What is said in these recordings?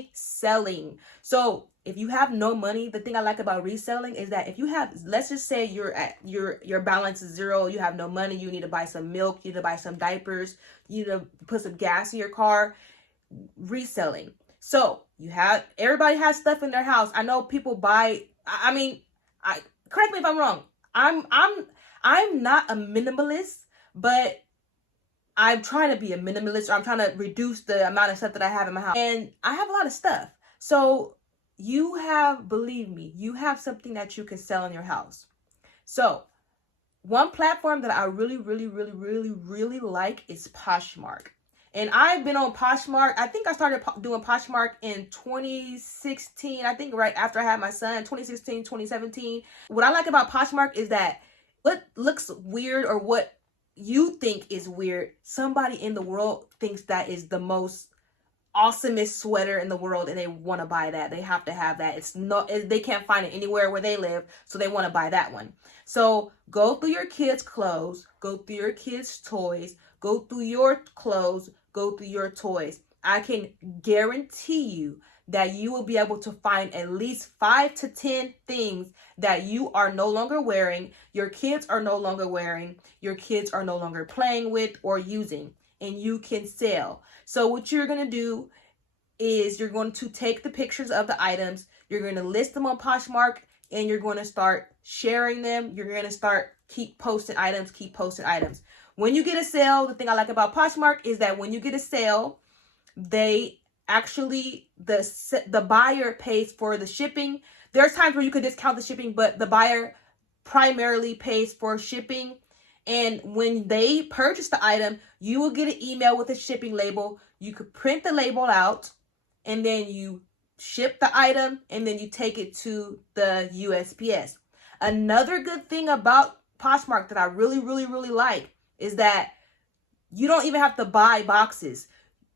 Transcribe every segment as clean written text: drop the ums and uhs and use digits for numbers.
Reselling. So if you have no money, the thing I like about reselling is that if you have, let's just say you're at your balance is zero, you have no money, you need to buy some milk, you need to buy some diapers, you need to put some gas in your car. Reselling. So you have, everybody has stuff in their house. I know people buy, I mean, I correct me if I'm wrong. I'm not a minimalist, but I'm trying to be a minimalist, or I'm trying to reduce the amount of stuff that I have in my house. And I have a lot of stuff. So you have, believe me, you have something that you can sell in your house. So one platform that I really like is Poshmark. And I've been on Poshmark. I think I started doing Poshmark in 2016. I think right after I had my son, 2016, 2017. What I like about Poshmark is that what looks weird, or what you think is weird, somebody in the world thinks that is the most awesomest sweater in the world, and they want to buy that. They have to have that. It's not, they can't find it anywhere where they live, so they want to buy that one. So go through your kids' clothes, go through your kids' toys, go through your clothes, go through your toys. I can guarantee you that you will be able to find at least 5 to 10 things that you are no longer wearing, your kids are no longer wearing, your kids are no longer playing with or using, and you can sell. So what you're going to do is you're going to take the pictures of the items, you're going to list them on Poshmark, and you're going to start sharing them. You're going to start keep posting items. When you get a sale, the thing I like about Poshmark is that when you get a sale, they actually, the buyer pays for the shipping. There's times where you could discount the shipping, but the buyer primarily pays for shipping. And when they purchase the item, you will get an email with a shipping label. You could print the label out, and then you ship the item, and then you take it to the USPS. Another good thing about Poshmark that I really like is that you don't even have to buy boxes.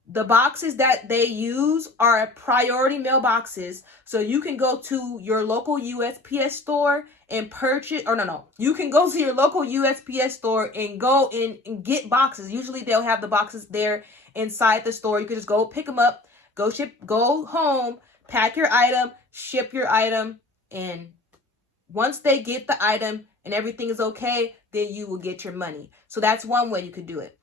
The boxes that they use are priority mail boxes. So you can go to your local USPS store and purchase, or no, you can go to your local USPS store and go in and get boxes. Usually they'll have the boxes there inside the store. You can just go pick them up, go ship, go home, pack your item, ship your item, and once they get the item and everything is okay, then you will get your money. So that's one way you could do it.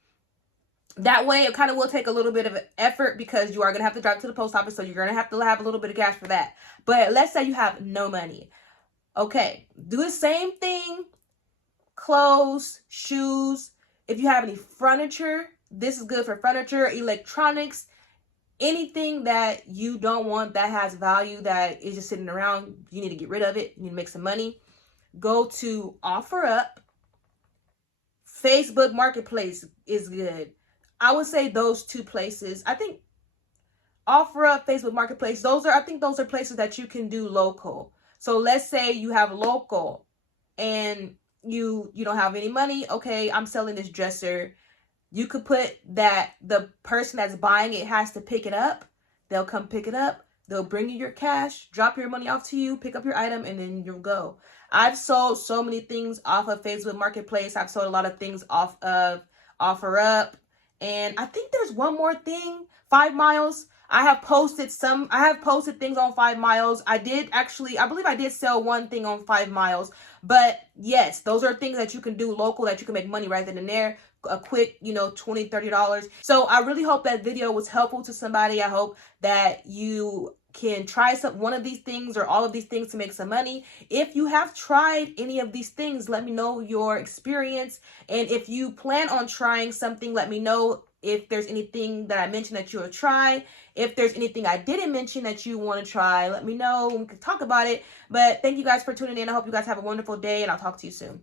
That way, it kind of will take a little bit of effort because you are going to have to drive to the post office, so you're going to have a little bit of cash for that. But let's say you have no money. Okay, do the same thing. Clothes, shoes. If you have any furniture, this is good for furniture, electronics, anything that you don't want that has value, that is just sitting around. You need to get rid of it. You need to make some money. Go to OfferUp. Facebook Marketplace is good. I would say those two places. I think OfferUp, Facebook Marketplace, I think those are places that you can do local. So let's say you have local and you don't have any money. Okay, I'm selling this dresser. You could put that the person that's buying it has to pick it up. They'll come pick it up. They'll bring you your cash, drop your money off to you, pick up your item, and then you'll go. I've sold so many things off of Facebook Marketplace. I've sold a lot of things off of OfferUp. And I think there's one more thing, 5 Miles. I have posted things on 5 Miles. I believe I did sell one thing on 5 Miles. But yes, those are things that you can do local, that you can make money right then and there. A quick, $20, $30. So I really hope that video was helpful to somebody. I hope that you can try one of these things or all of these things to make some money. If you have tried any of these things, let me know your experience. And if you plan on trying something, let me know if there's anything that I mentioned that you will try. If there's anything I didn't mention that you want to try, let me know. We can talk about it. But thank you guys for tuning in. I hope you guys have a wonderful day, and I'll talk to you soon.